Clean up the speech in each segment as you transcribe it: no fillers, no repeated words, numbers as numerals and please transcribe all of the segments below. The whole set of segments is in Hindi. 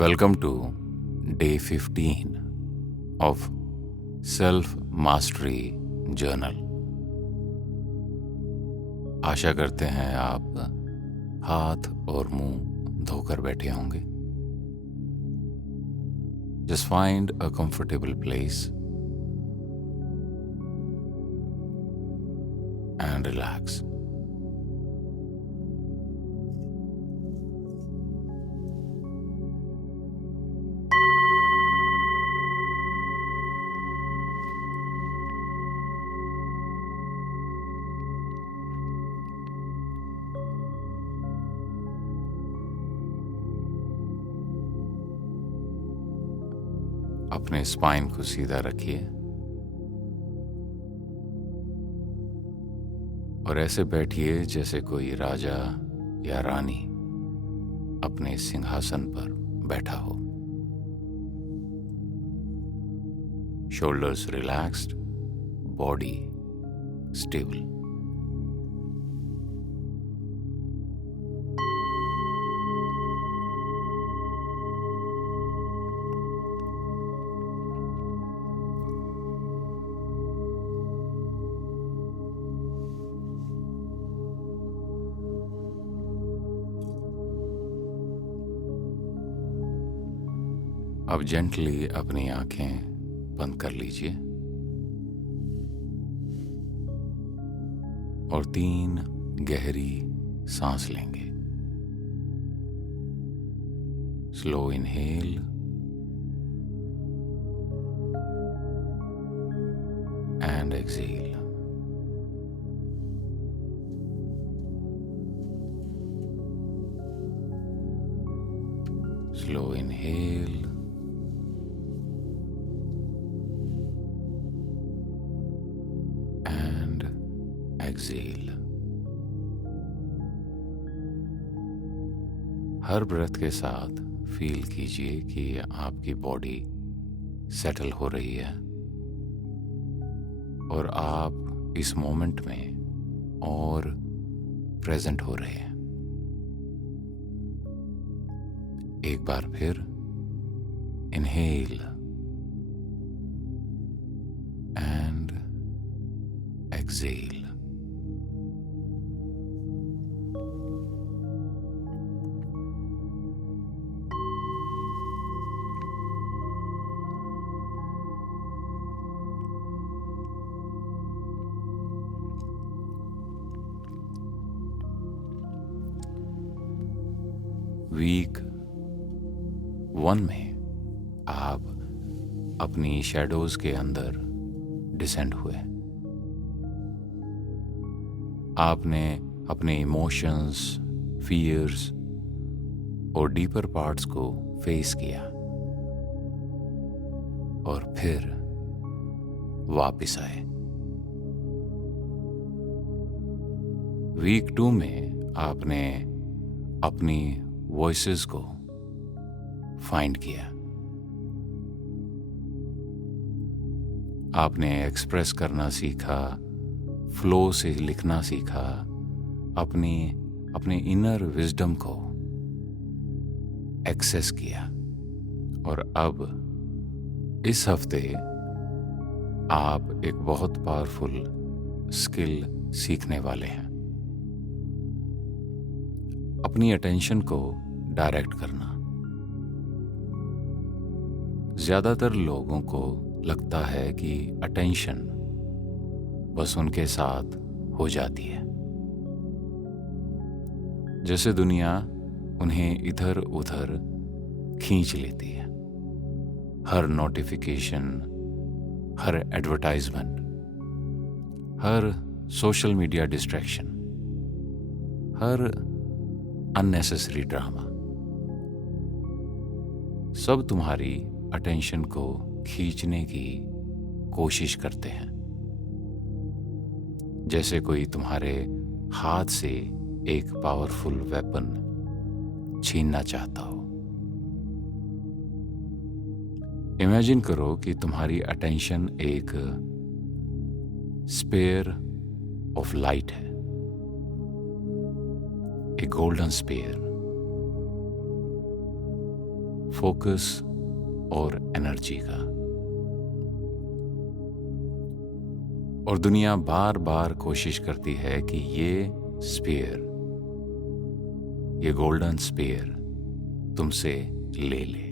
Welcome to day 15 of Self Mastery Journal. आशा करते हैं आप हाथ और मुंह धोकर बैठे होंगे. Just find a comfortable place and relax. अपने स्पाइन को सीधा रखिए और ऐसे बैठिए जैसे कोई राजा या रानी अपने सिंहासन पर बैठा हो. Shoulders relaxed, body stable. अब जेंटली अपनी आंखें बंद कर लीजिए और 3 गहरी सांस लेंगे. Slow inhale and exhale. Slow inhale exhale. हर ब्रेथ के साथ फील कीजिए कि आपकी बॉडी सेटल हो रही है और आप इस मोमेंट में और प्रेजेंट हो रहे हैं. एक बार फिर इनहेल एंड एक्सेल. वीक 1 में आप अपनी शैडोज के अंदर डिसेंड हुए. आपने अपने इमोशंस, फियर्स और डीपर पार्ट्स को फेस किया और फिर वापस आए. वीक 2 में आपने अपनी वॉइसेस को फाइंड किया. आपने एक्सप्रेस करना सीखा, फ्लो से लिखना सीखा, अपने इनर विजडम को एक्सेस किया. और अब इस हफ्ते आप एक बहुत पावरफुल स्किल सीखने वाले हैं. अपनी अटेंशन को डायरेक्ट करना. ज्यादातर लोगों को लगता है कि अटेंशन बस उनके साथ हो जाती है, जैसे दुनिया उन्हें इधर उधर खींच लेती है. हर नोटिफिकेशन, हर एडवर्टाइजमेंट, हर सोशल मीडिया डिस्ट्रैक्शन, हर अननेसेसरी ड्रामा, सब तुम्हारी अटेंशन को खींचने की कोशिश करते हैं, जैसे कोई तुम्हारे हाथ से एक पावरफुल वेपन छीनना चाहता हो. इमेजिन करो कि तुम्हारी अटेंशन एक स्पेयर ऑफ लाइट है, a golden spear. फोकस और एनर्जी का। और दुनिया बार बार कोशिश करती है कि ये स्फीयर, ये गोल्डन स्फीयर तुमसे ले ले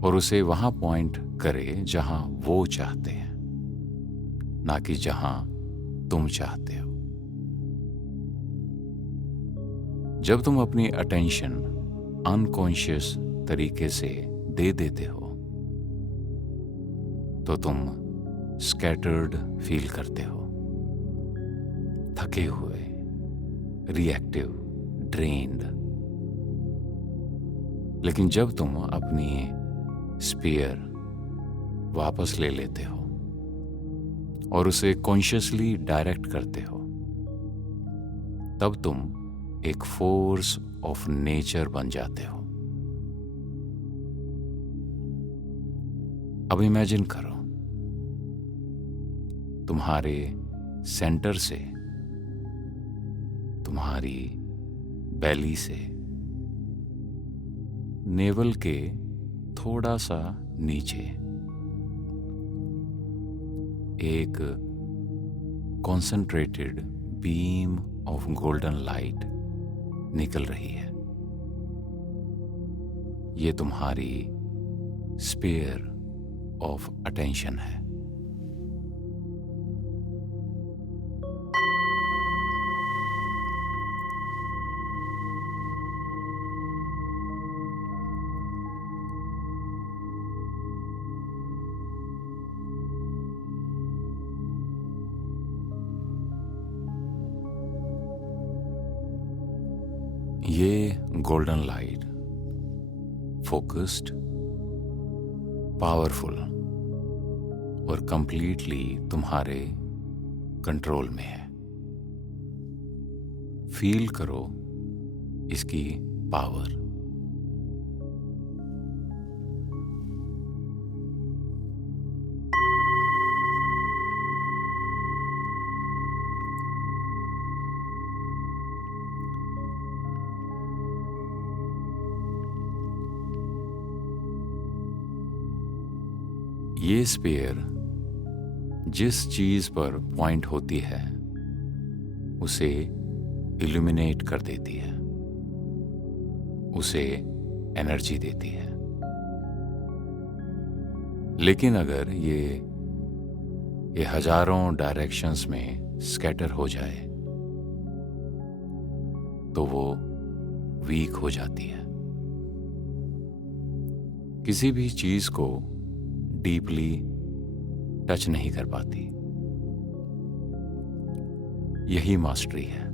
और उसे वहां पॉइंट करे जहां वो चाहते हैं, ना कि जहां तुम चाहते हो। जब तुम अपनी अटेंशन अनकॉन्शियस तरीके से दे देते हो तो तुम स्कैटर्ड फील करते हो, थके हुए, रिएक्टिव, ड्रेन्ड। लेकिन जब तुम अपनी स्फीयर वापस ले लेते हो और उसे कॉन्शियसली डायरेक्ट करते हो, तब तुम एक फोर्स ऑफ नेचर बन जाते हो। अब इमेजिन करो, तुम्हारे सेंटर से, तुम्हारी बेली से, नेवल के थोड़ा सा नीचे एक concentrated beam of golden light निकल रही है। ये तुम्हारी स्फीयर ऑफ अटेंशन है। ये गोल्डन लाइट फोकस्ड, पावरफुल और कंप्लीटली तुम्हारे कंट्रोल में है। फील करो इसकी पावर। ये स्फीयर जिस चीज पर पॉइंट होती है उसे इल्यूमिनेट कर देती है, उसे एनर्जी देती है। लेकिन अगर ये हजारों डायरेक्शंस में स्कैटर हो जाए तो वो वीक हो जाती है। किसी भी चीज को डीपली टच नहीं कर पाती। यही मास्टरी है,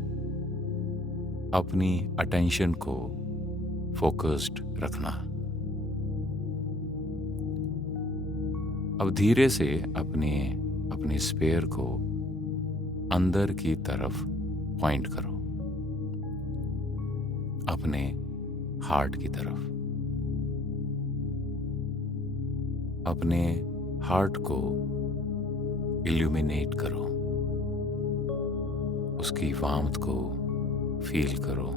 अपनी अटेंशन को फोकस्ड रखना। अब धीरे से अपने स्फीयर को अंदर की तरफ पॉइंट करो, अपने हार्ट की तरफ। अपने हार्ट को इल्यूमिनेट करो, उसकी वार्मथ को फील करो,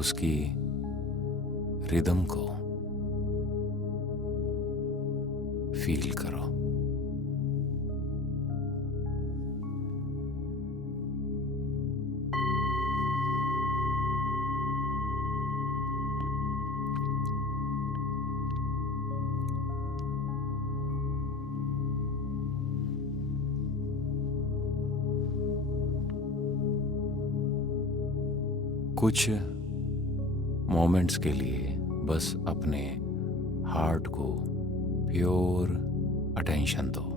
उसकी रिदम को फील करो। कुछ मोमेंट्स के लिए बस अपने हार्ट को प्योर अटेंशन दो।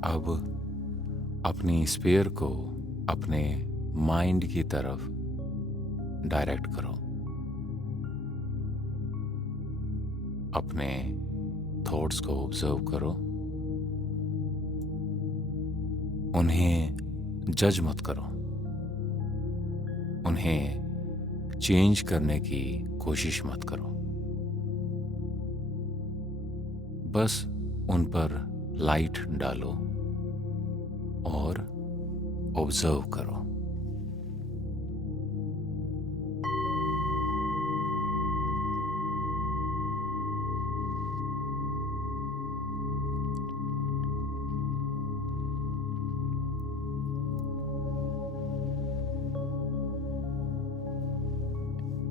अब अपनी स्फीयर को अपने माइंड की तरफ डायरेक्ट करो। अपने थॉट्स को ऑब्जर्व करो। उन्हें जज मत करो, उन्हें चेंज करने की कोशिश मत करो। बस उन पर लाइट डालो और ऑब्जर्व करो।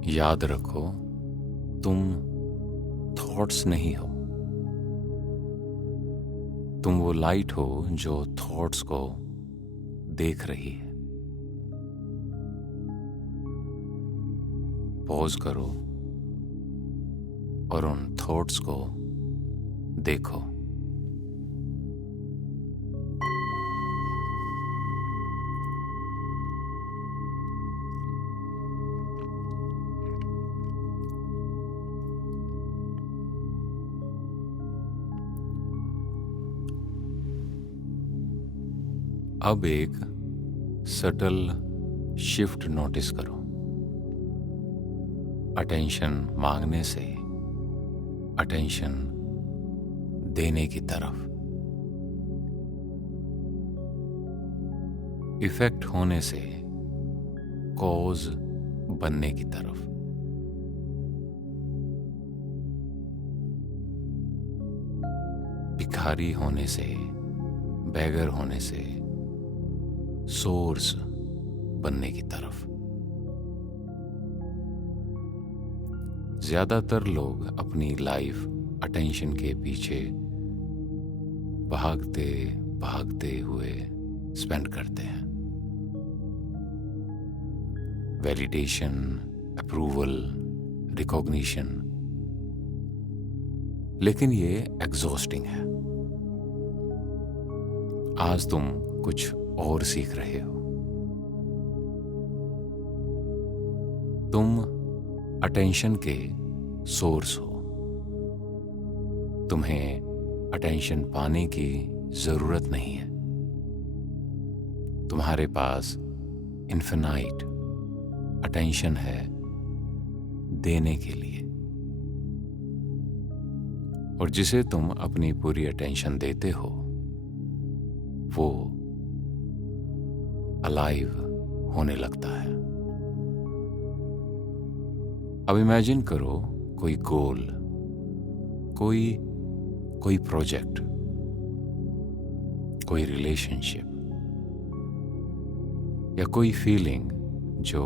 याद रखो, तुम थॉट्स नहीं हो। तुम वो लाइट हो जो थॉट्स को देख रही है। पॉज करो और उन थॉट्स को देखो। अब एक सटल शिफ्ट नोटिस करो। अटेंशन मांगने से अटेंशन देने की तरफ, इफेक्ट होने से कॉज बनने की तरफ। भिखारी होने से, बेगर होने से सोर्स बनने की तरफ। ज्यादातर लोग अपनी लाइफ अटेंशन के पीछे भागते भागते हुए स्पेंड करते हैं। वैलिडेशन, अप्रूवल, रिकॉग्निशन, लेकिन ये एग्जॉस्टिंग है। आज तुम कुछ और सीख रहे हो। तुम अटेंशन के सोर्स हो। तुम्हें अटेंशन पाने की जरूरत नहीं है। तुम्हारे पास इन्फिनाइट अटेंशन है देने के लिए। और जिसे तुम अपनी पूरी अटेंशन देते हो वो अलाइव होने लगता है। अब इमेजिन करो कोई गोल, कोई प्रोजेक्ट, कोई रिलेशनशिप या कोई फीलिंग जो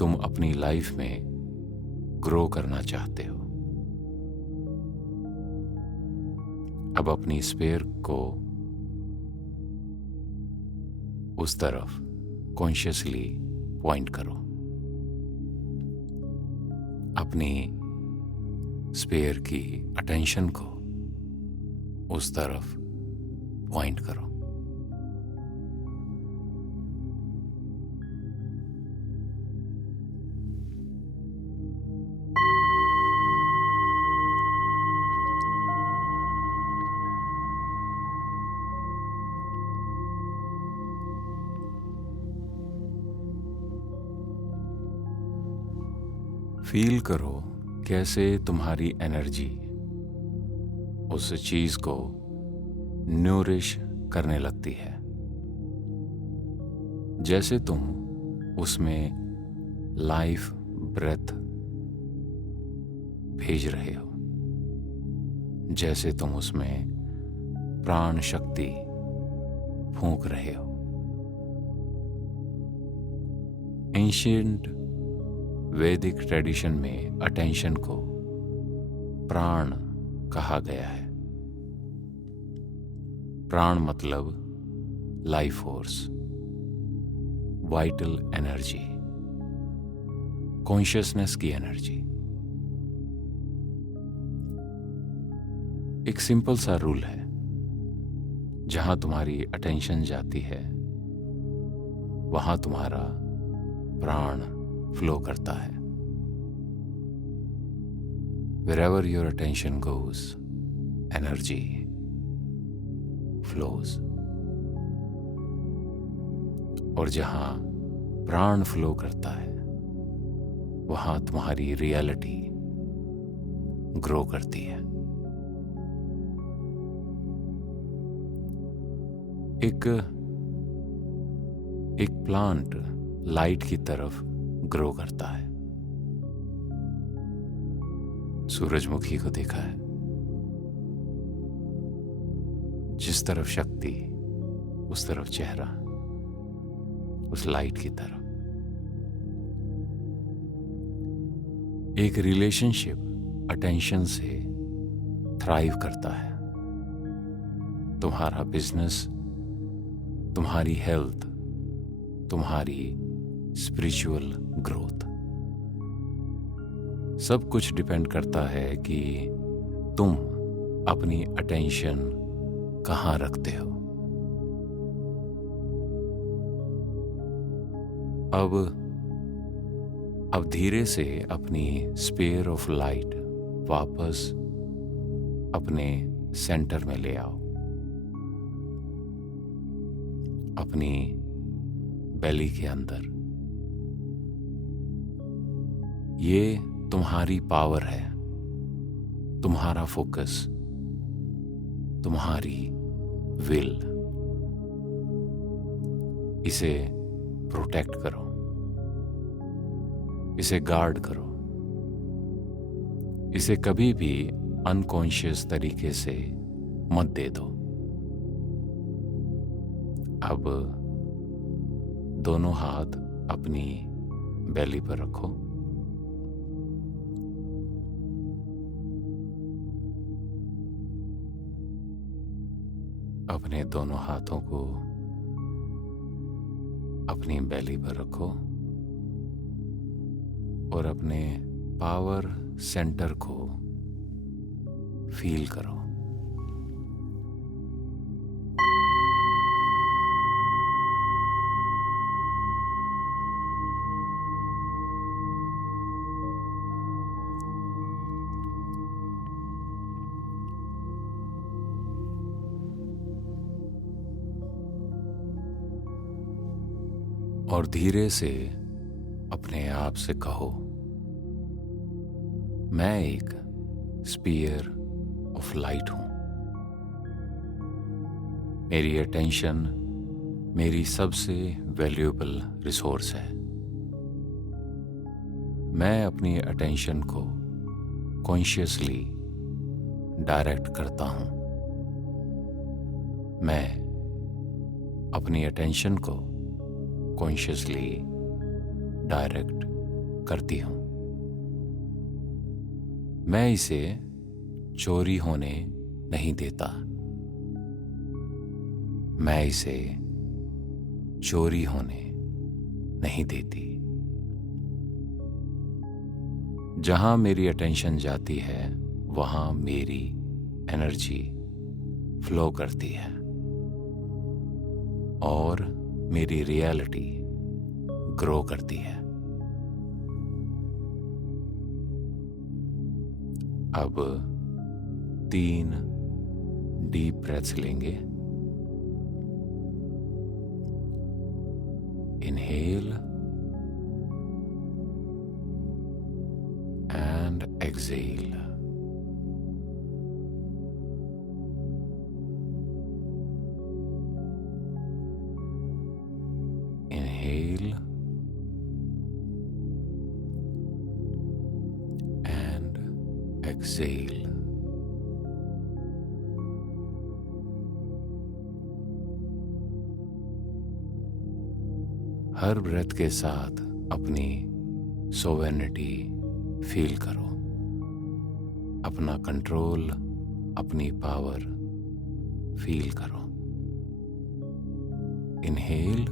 तुम अपनी लाइफ में ग्रो करना चाहते हो। अब अपनी स्पेयर को उस तरफ कॉन्शियसली पॉइंट करो। अपनी स्पेयर की अटेंशन को उस तरफ पॉइंट करो। फील करो कैसे तुम्हारी एनर्जी उस चीज को न्यूरिश करने लगती है। जैसे तुम उसमें लाइफ ब्रेथ भेज रहे हो, जैसे तुम उसमें प्राण शक्ति फूंक रहे हो। एंशिएंट वैदिक ट्रेडिशन में अटेंशन को प्राण कहा गया है। प्राण मतलब life force, vital energy, consciousness की एनर्जी। एक सिंपल सा रूल है, जहां तुम्हारी अटेंशन जाती है वहां तुम्हारा प्राण फ्लो करता है। wherever your attention goes, energy flows. और जहां प्राण फ्लो करता है वहां तुम्हारी रियलिटी ग्रो करती है. एक प्लांट लाइट की तरफ ग्रो करता है. सूरजमुखी को देखा है, जिस तरफ शक्ति उस तरफ चेहरा, उस लाइट की तरफ. एक रिलेशनशिप अटेंशन से थ्राइव करता है. तुम्हारा बिजनेस, तुम्हारी हेल्थ, तुम्हारी स्पिरिचुअल ग्रोथ, सब कुछ डिपेंड करता है कि तुम अपनी अटेंशन कहाँ रखते हो. अब धीरे से अपनी स्फीयर ऑफ लाइट वापस अपने सेंटर में ले आओ. अपनी बेली के अंदर. ये तुम्हारी पावर है, तुम्हारा फोकस, तुम्हारी विल. इसे प्रोटेक्ट करो, इसे गार्ड करो. इसे कभी भी अनकॉन्शियस तरीके से मत दे दो. अब दोनों हाथ अपनी बेली पर रखो. अपने दोनों हाथों को अपनी बेली पर रखो और अपने पावर सेंटर को फील करो. और धीरे से अपने आप से कहो, मैं एक स्पीयर ऑफ लाइट हूं. मेरी अटेंशन मेरी सबसे वैल्यूएबल रिसोर्स है. मैं अपनी अटेंशन को कॉन्शियसली डायरेक्ट करता हूं. मैं अपनी अटेंशन को कॉन्शियसली डायरेक्ट करती हूं. मैं इसे चोरी होने नहीं देता. मैं इसे चोरी होने नहीं देती. जहां मेरी अटेंशन जाती है वहां मेरी एनर्जी फ्लो करती है और मेरी रियलिटी ग्रो करती है. अब 3 डीप ब्रेथ्स लेंगे. Inhale and exhale. Inhale and exhale. हर ब्रेथ के साथ अपनी सोवेनिटी फील करो. अपना कंट्रोल, अपनी पावर फील करो. Inhale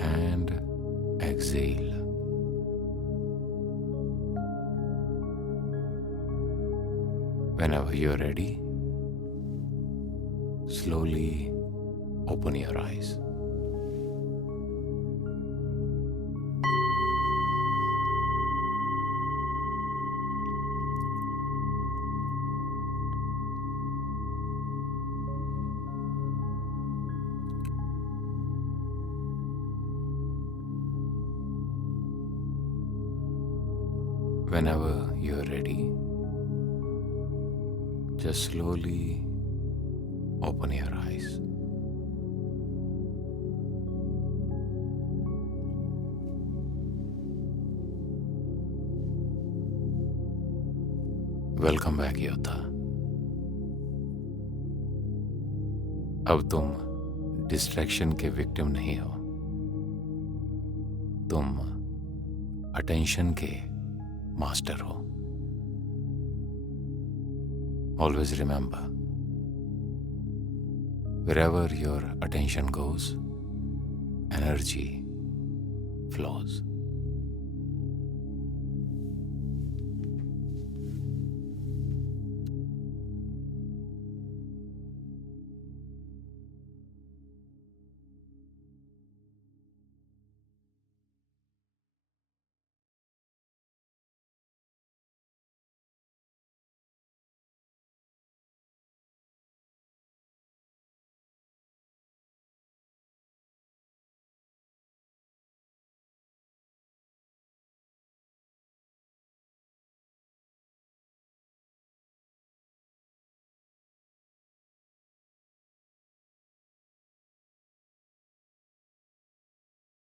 and exhale. Whenever you're ready, slowly open your eyes. Whenever you're ready, just slowly open your eyes. Welcome back योद्धा। अब तुम डिस्ट्रैक्शन के विक्टिम नहीं हो, तुम अटेंशन के मास्टर हो। Always remember, wherever your attention goes, energy flows.